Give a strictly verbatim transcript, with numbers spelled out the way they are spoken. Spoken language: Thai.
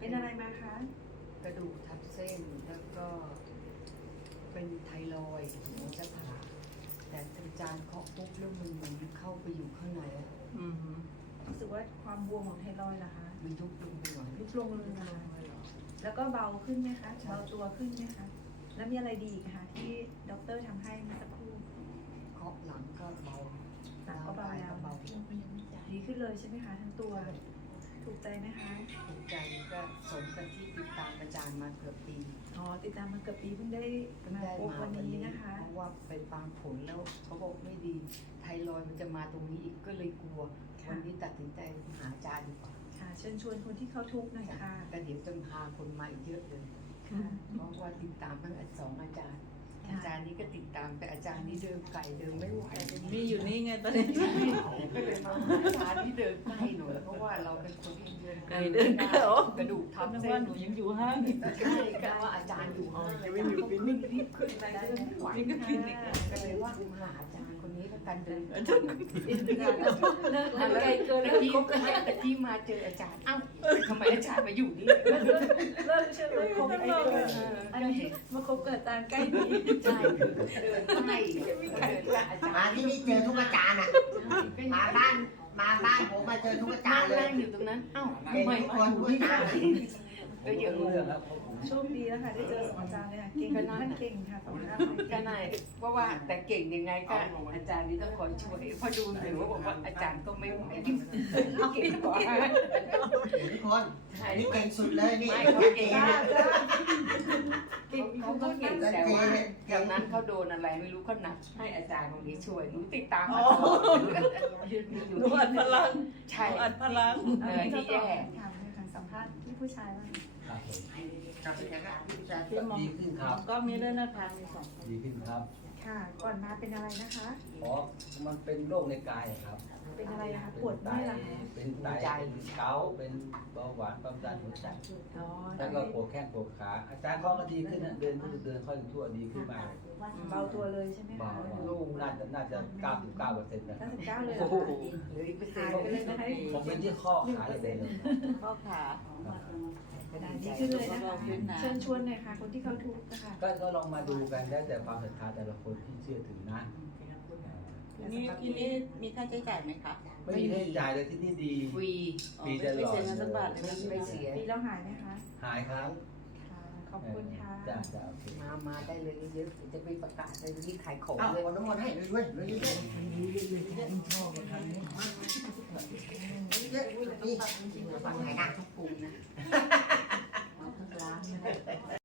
เป็นอะไรมาคะกระดูกทับเส้นแล้วก็เป็นไทรอยด์หมอจะผ่าแต่อาจารย์เคาะปุ๊บแล้วมันมันเข้าไปอยู่ข้างในอะอืมรู้สึกว่าความบวมของไทรอยด์เหรอคะมันยุบลงไปหน่อยยุบลงเลยนะคะแล้วก็เบาขึ้นไหมคะเบาตัวขึ้นไหมคะแล้วมีอะไรดีอีกคะที่ด็อกเตอร์ทำให้เมื่อสักครู่เคาะหลังก็เบาหลังก็เบาแล้วเบาดีขึ้นเลยใช่ไหมคะทั้งตัวถูกใจไหมคะถูกใจก็สมกับที่ติดตามอาจารย์มาเกือบปีอ๋อติดตามมาเกือบปีเพิ่งได้เพิ่งมาได้พบมาวันวันนี้นี้นะคะเพราะว่าไปตามผลแล้วเขาบอกไม่ดีไทรอยด์มันจะมาตรงนี้อีกก็เลยกลัวค่ะวันนี้ตัดสินใจหาอาจารย์ดีกว่าค่ะเชิญชวนคนที่เขาทุกข์หน่อยค่ะก็เดี๋ยวจะพาคนมาอีกเยอะเลยค่ะเพราะว่าติดตามทั้งสองอาจารย์ค่ะอาจารย์นี้ก็ติดตามแต่อาจารย์นี้เดินไกลเดินไม่ไหวมีอยู่นี่ไงตอนนี้ก็เลยมาหาอาจารย์ที่เดินใกล้หน่อยเพราะว่าเราเป็นคนที่เดินไกลเดินไกลเหรอกระดูกทับนึกเส้ว่าน หนูยังอยู่ห้างอีกใช่ก็ว่าอาจารย์อยู่ห้องอาจารย์ก็วิ่งรีบขึ้นไปเดินไม่ไหวนี่ก็คลินิกก็เลยว่ามาหาอาจารย์คนนี้แล้วกันเดินอาจารย์เลิกแล้แล้ว วไกลเกินตะแล้วกี้คบกันตะกี้มาเจออาจารย์เอ้าทำไมอาจารย์มาอยู่นี่เลิกเชื่อเลิกคบไกลเกินอันนี้มาคบกับอาจารย์ใกล้ดีใช่เดินใกล้เดินใกล้อาจารย์มาที่นี่เจอทุกอาจารย์อ่ะ มาบ้านมาบ้านผมมาเจอทุกอาจารย์เลยนั่งอยู่ตรงนั้น เอ้าเก่ทำงไมทุกมาคนอยู่ทุกที่อาจารนี่ย์ก็อย่างงงโชคดีแล้วค่ะได้เจอสองอาจารย์เลยค่ะเก่งท่านเก่งค่ะสองท่านก็นายเพราะว่าแต่เก่งยังไงก็อาจารย์นี่ต้องคอยช่วยเพอดูหรือว่าบอกว่าอาจารย์ก็ไม่ไหวเก่งกว่าทุกคนอันนี้เก่งสุดเลยนี่ไม่อาเขาจารย์เก่เก่งงนะนะเขาก็เก่งแต่ว่าอย่างนั้นเขาโดนอะไรไม่รู้เขาหนักให้อาจารย์คนนี้ช่วยหนูติดตามมาตลอดยืนอยู่หนูอัดพลังใช่หนูอัดพลังเออที่แย่ถามเลยค่ะสัมภาษณ์ที่ผู้ชายว่าครับผมครับเป็นยังไงพี่อาจารย์พี่มองดีขึ้นครับกล้องนี้ด้วยนะคะมีสองคนดีขึ้นครับค่ะก่อนมาเป็นอะไรนะคะเพราะมันเป็นโรคในกายครับเป็นอะไรนะคะปเป็วดนไตเมื่อยเหรอคะเป็นไตเป็นเกาต์เป็นเบาหวานความดันหัวใจอ๋อแล้วก็ปวดแข้งปวดขา อาจารย์เขาก็ดีขึ้นนะเดินก็เดินค่อยทั่วดีขึ้นมากเบาตัวเลยใช่ไหมเบาคะโล่งน่าจะน่าจะเก้าสิบเก้าเปอร์เซ็นต์นะคเก้ารับสิบเก้าเลยเหรโอ้อโหคะเหลืออีกเปอร์เซ็นหายต์ไปเลยนะคะผมเป็นที่ข้อขาอย่างเดียวเลยข้อขาครับดีขึ้นเลยนะคะเชิญชวนหน่อยค่ะคนที่เขาทุกข์นะคะก็ก็ลองมาดูกันแล้วแต่ความศรัทธาแต่ละคนที่เชื่อถือนะทีนี้ทีนี้มีค่าใช้จ่ายไหมคะไม่มีค่าใช้จ่ายเลยที่นี่ดีฟรีอ๋อปีไม่ตลอดเสียเงินสักบาทเลยนะไม่เสียปีแล้วหายไหมคะหายครับค่ะขอบคุณค่ะจ้าจ้าโอเคมามาได้เลยเยอะๆจะไปประกาศในนี้ขายของอ้าวเลยคนน้ำมันให้ด้วยด้วยด้วยด้วยเยอะๆนี่ฝั่งไหนนะ